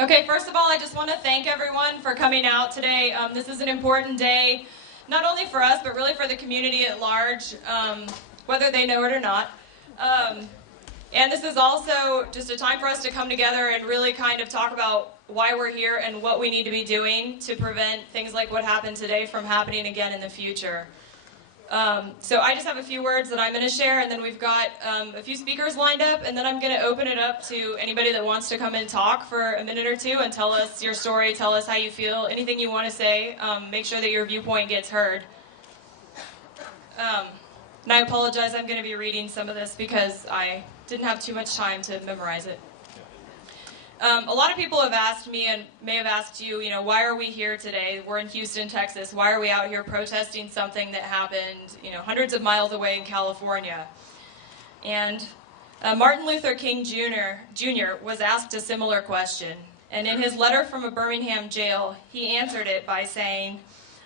Okay, first of all, I just want to thank everyone for coming out today. This is an important day, not only for us, but really for the community at large, whether they know it or not. And this is also just a time for us to come together and really kind of talk about why we're here and what we need to be doing to prevent things like what happened today from happening again in the future. So I just have a few words that I'm going to share, and then we've got a few speakers lined up, and then I'm going to open it up to anybody that wants to come and talk for a minute or two and tell us your story, tell us how you feel, anything you want to say. Make sure that your viewpoint gets heard. And I apologize, I'm going to be reading some of this because I didn't have too much time to memorize it. A lot of people have asked me, and may have asked you, why are we here today? We're in Houston, Texas. Why are we out here protesting something that happened, hundreds of miles away in California? And Martin Luther King Jr. was asked a similar question. And in his letter from a Birmingham jail, he answered it by saying,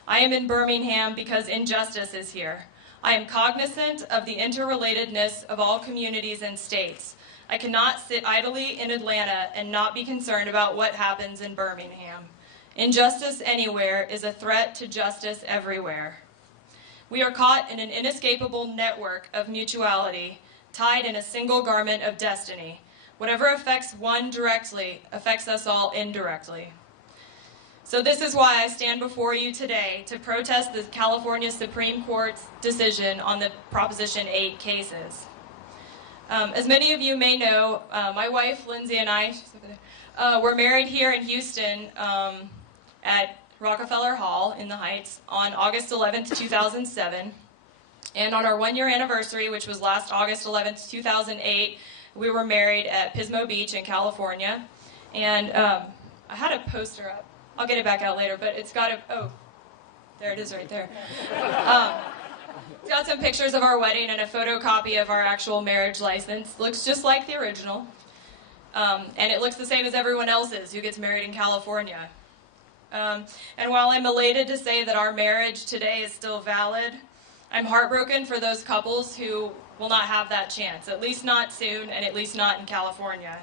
"I am in Birmingham because injustice is here. I am cognizant of the interrelatedness of all communities and states. I cannot sit idly in Atlanta and not be concerned about what happens in Birmingham. Injustice anywhere is a threat to justice everywhere. We are caught in an inescapable network of mutuality, tied in a single garment of destiny. Whatever affects one directly affects us all indirectly." So this is why I stand before you today to protest the California Supreme Court's decision on the Proposition 8 cases. As many of you may know, my wife, Lindsay, and I were married here in Houston at Rockefeller Hall in the Heights on August 11th, 2007. And on our one-year anniversary, which was last August 11th, 2008, we were married at Pismo Beach in California. And I had a poster up. I'll get it back out later, but it's got there it is right there. It's got some pictures of our wedding and a photocopy of our actual marriage license. Looks just like the original. And it looks the same as everyone else's who gets married in California. And while I'm elated to say that our marriage today is still valid, I'm heartbroken for those couples who will not have that chance, at least not soon, and at least not in California.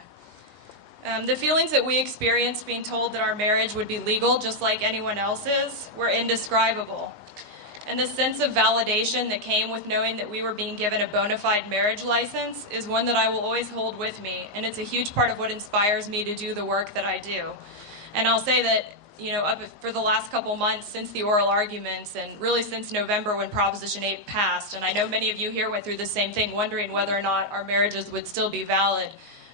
The feelings that we experienced being told that our marriage would be legal just like anyone else's were indescribable. And the sense of validation that came with knowing that we were being given a bona fide marriage license is one that I will always hold with me, and it's a huge part of what inspires me to do the work that I do. And I'll say that, for the last couple months since the oral arguments, and really since November when Proposition 8 passed, and I know many of you here went through the same thing, wondering whether or not our marriages would still be valid.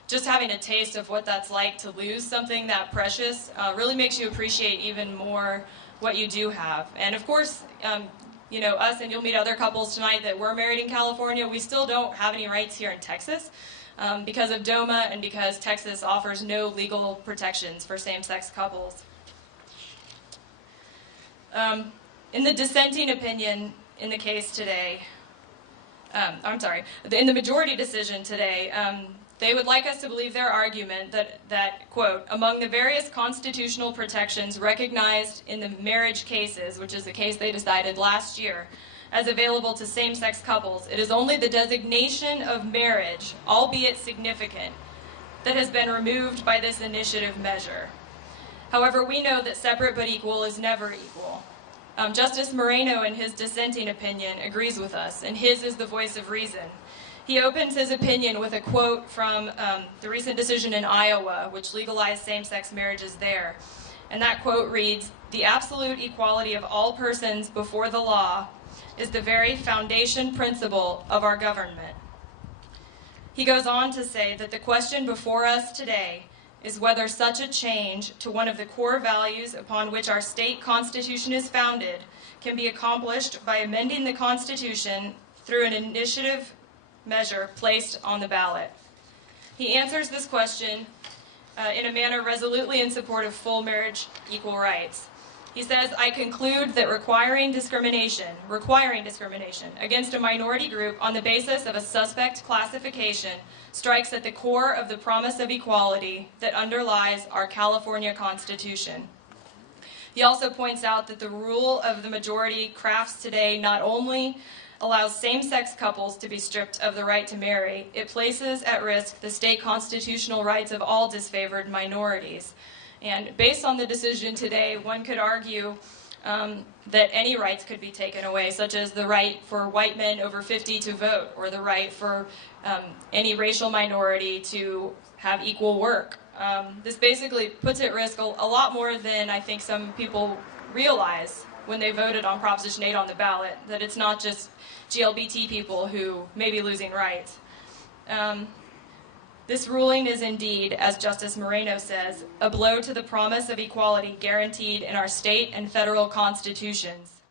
Just having a taste of what that's like to lose something that precious really makes you appreciate even more what you do have. And of course, us, and you'll meet other couples tonight that were married in California, we still don't have any rights here in Texas because of DOMA and because Texas offers no legal protections for same-sex couples. In the dissenting opinion in the case today, in the majority decision today, they would like us to believe their argument that, quote, "among the various constitutional protections recognized in the marriage cases," which is the case they decided last year, "as available to same-sex couples, it is only the designation of marriage, albeit significant, that has been removed by this initiative measure. However, we know that separate but equal is never equal." Justice Moreno, in his dissenting opinion, agrees with us, and his is the voice of reason. He opens his opinion with a quote from the recent decision in Iowa, which legalized same-sex marriages there. And that quote reads, "The absolute equality of all persons before the law is the very foundation principle of our government." He goes on to say that the question before us today is whether such a change to one of the core values upon which our state constitution is founded can be accomplished by amending the Constitution through an initiative measure placed on the ballot. He answers this question in a manner resolutely in support of full marriage, equal rights. He says, "I conclude that requiring discrimination against a minority group on the basis of a suspect classification strikes at the core of the promise of equality that underlies our California Constitution." He also points out that the rule of the majority crafts today not only allows same-sex couples to be stripped of the right to marry, it places at risk the state constitutional rights of all disfavored minorities. And based on the decision today, one could argue that any rights could be taken away, such as the right for white men over 50 to vote, or the right for any racial minority to have equal work. This basically puts at risk a lot more than I think some people realize when they voted on Proposition 8 on the ballot, that it's not just GLBT people who may be losing rights. This ruling is indeed, as Justice Moreno says, a blow to the promise of equality guaranteed in our state and federal constitutions.